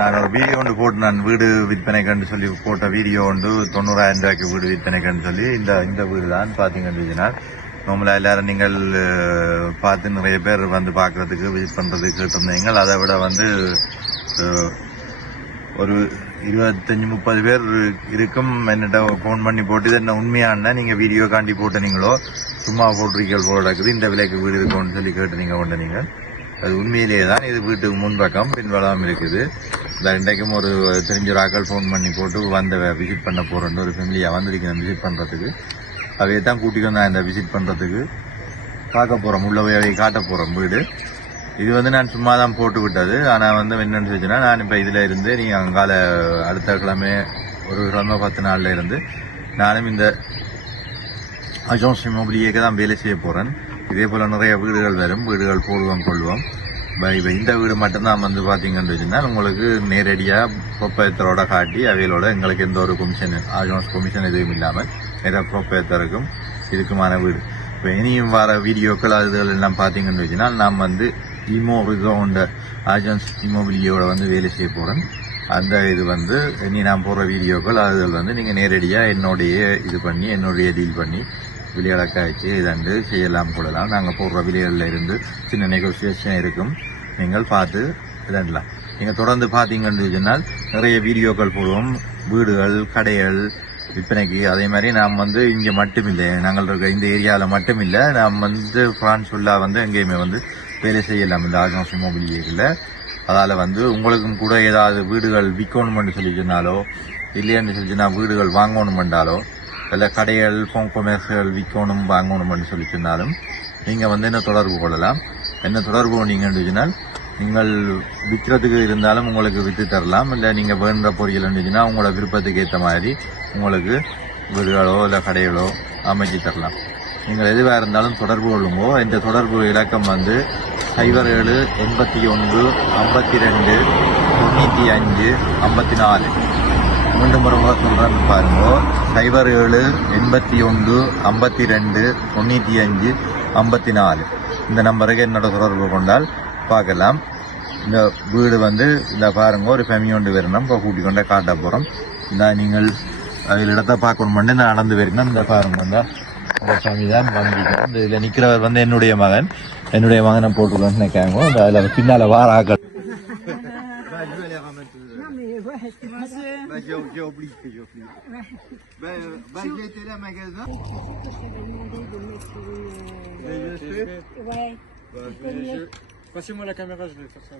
நான் ஒரு வீடியோ ஒன்று போட்டு நான் வீடு விற்பனைக்குன்னு சொல்லி போட்ட வீடியோ ஒன்று தொண்ணூறாயிரம் ரூபாய்க்கு வீடு விற்பனைக்குன்னு சொல்லி இந்த இந்த வீடு தான் பார்த்தீங்கன்னா நார்மலா எல்லாரும் நீங்கள் பார்த்து நிறைய பேர் வந்து பார்க்கறதுக்கு விசிட் பண்ணுறதுக்கு கேட்டிருந்தீங்க அதை விட வந்து ஒரு இருபத்தஞ்சி முப்பது பேர் இருக்கும். என்னட்ட ஃபோன் பண்ணி போட்டு இது என்ன உண்மையான நீங்கள் வீடியோ காண்டி போட்டனீங்களோ? சும்மா போட்டிருக்கீங்க போல இருக்குது. இந்த விலைக்கு வீடு இருக்கும்னு சொல்லி கேட்டு நீங்கள் கொண்டு நீங்கள் அது உண்மையிலேயே தான் இது வீட்டுக்கு முன்பக்கம் பின்வளம் இருக்குது. இந்த இன்றைக்கும் ஒரு தெரிஞ்ச ஒரு ஆக்கள் ஃபோன் பண்ணி போட்டு வந்த விசிட் பண்ண போகிறேன் ஒரு ஃபேமிலியாக வந்திருக்கேன் விசிட் பண்ணுறதுக்கு அவையை தான் கூட்டிகிட்டு வந்தேன் இந்த விசிட் பண்ணுறதுக்கு பார்க்க போகிறோம் உள்ள போய் அவையை காட்ட போகிறோம் வீடு. இது வந்து நான் சும்மா தான் போட்டு விட்டது. ஆனால் வந்து என்னென்னு சொல்லிச்சுன்னா நான் இப்போ இதில் இருந்து நீங்கள் அங்கால அடுத்த கிழமை ஒரு கிழமை பத்து நாளில் இருந்து நானும் இந்த அஜோன்ஸ் இமோபிலியேக்கு தான் வேலை செய்ய போகிறேன் இதே போல் நிறைய வீடுகள் வரும். வீடுகள் போடுவோம் கொள்வோம். இப்போ இப்போ இந்த வீடு மட்டும்தான் வந்து பார்த்தீங்கன்னு வச்சுன்னா உங்களுக்கு நேரடியாக ப்ரொப்பேத்தரோட காட்டி அவைகளோட எங்களுக்கு எந்த ஒரு கமிஷன் ஆஜோன்ஸ் கமிஷன் எதுவும் இல்லாமல் நேராக ப்ரொப்பேத்தருக்கும் இதுக்குமான வீடு. இப்போ இனியும் வர வீடியோக்கள் அதுகள் எல்லாம் பார்த்தீங்கன்னு வச்சுன்னா நாம் வந்து இமோ ரிசோண்ட ஆஜன்ஸ் இமோபிலியோட வந்து வேலை செய்ய போகிறேன் அந்த இது வந்து இனி நான் போடுற வீடியோக்கள் அதுகள் வந்து நீங்கள் நேரடியாக என்னுடைய இது பண்ணி என்னுடைய டீல் பண்ணி விளையாடக்காய்ச்சி இதாண்டு செய்யலாம் கூடலாம் நாங்கள் போடுற விலைகளில் இருந்து சின்ன நெகோசியேஷன் இருக்கும். நீங்கள் பார்த்து விளையாடலாம் நீங்கள் தொடர்ந்து பார்த்தீங்கன்னு சொன்னால் நிறைய வீடியோக்கள் போடுவோம் வீடுகள் கடைகள் விற்பனைக்கு அதே மாதிரி நாம் வந்து இங்கே மட்டுமில்லை. நாங்கள் இருக்க இந்த ஏரியாவில் மட்டுமில்லை. நாம் வந்து ஃப்ரான்ஸ் ஃபுல்லாக வந்து எங்கேயுமே வந்து வேலை செய்யலாம் இந்த ஆஜன்ஸ் மொபிலியில் அதால் வந்து உங்களுக்கும் கூட ஏதாவது வீடுகள் விற்கணுமென்று சொல்லி சொன்னாலோ இல்லைன்னு சொல்லி சொன்னால் வீடுகள் வாங்கணுமென்றாலோ இல்லை கடைகள் ஹோம் கொமர்ஸ்கள் விற்கணும் வாங்கணுமென்று சொல்லி சொன்னாலும் நீங்கள் வந்து என்ன தொடர்பு கொள்ளலாம்? என்ன தொடர்பு நீங்கள் சொன்னால் நீங்கள் விற்கிறதுக்கு இருந்தாலும் உங்களுக்கு விற்று தரலாம். இல்லை நீங்கள் வேண்ட பொரியல் இருந்துச்சுன்னா உங்களோட விருப்பத்துக்கு ஏற்ற மாதிரி உங்களுக்கு வீடுகளோ இல்லை கடைகளோ அமைச்சு தரலாம். நீங்கள் எதுவாக இருந்தாலும் தொடர்பு கொள்ளுங்கோ. இந்த தொடர்பு இலக்கம் வந்து சைபர் ஏழு எண்பத்தி ஒன்று ஐம்பத்தி ரெண்டு தொண்ணூற்றி அஞ்சு ஐம்பத்தி நாலு. மீண்டும் ஒரு முறை சொல்கிறேன் பாருங்க. சைபர் ஏழு எண்பத்தி ஒன்று ஐம்பத்தி ரெண்டு தொண்ணூற்றி அஞ்சு ஐம்பத்தி நாலு. இந்த நம்பருக்கு என்னோட தொடர்பு கொண்டால் பார்க்கலாம். இந்த வீடு வந்து இந்த பாருங்க ஒரு ஃபேமிலி ஒன்று வரணும். இப்போ கூட்டிக் கொண்டே காட்ட போகிறோம் இந்த நீங்கள் அதில் இடத்த பார்க்கணும் நான் நடந்து வரணும் இந்த பாருங்க இந்த. இந்த சாமி தான் வந்திருக்கோம் இந்த இதில் நிற்கிறவர் வந்து என்னுடைய மகன். என்னுடைய மகனை போட்டுக்கணும்னு நினைக்காங்க இந்த அதில் பின்னால் வார ஆக்கள் ouais, Passez-moi la caméra, je vais faire ça.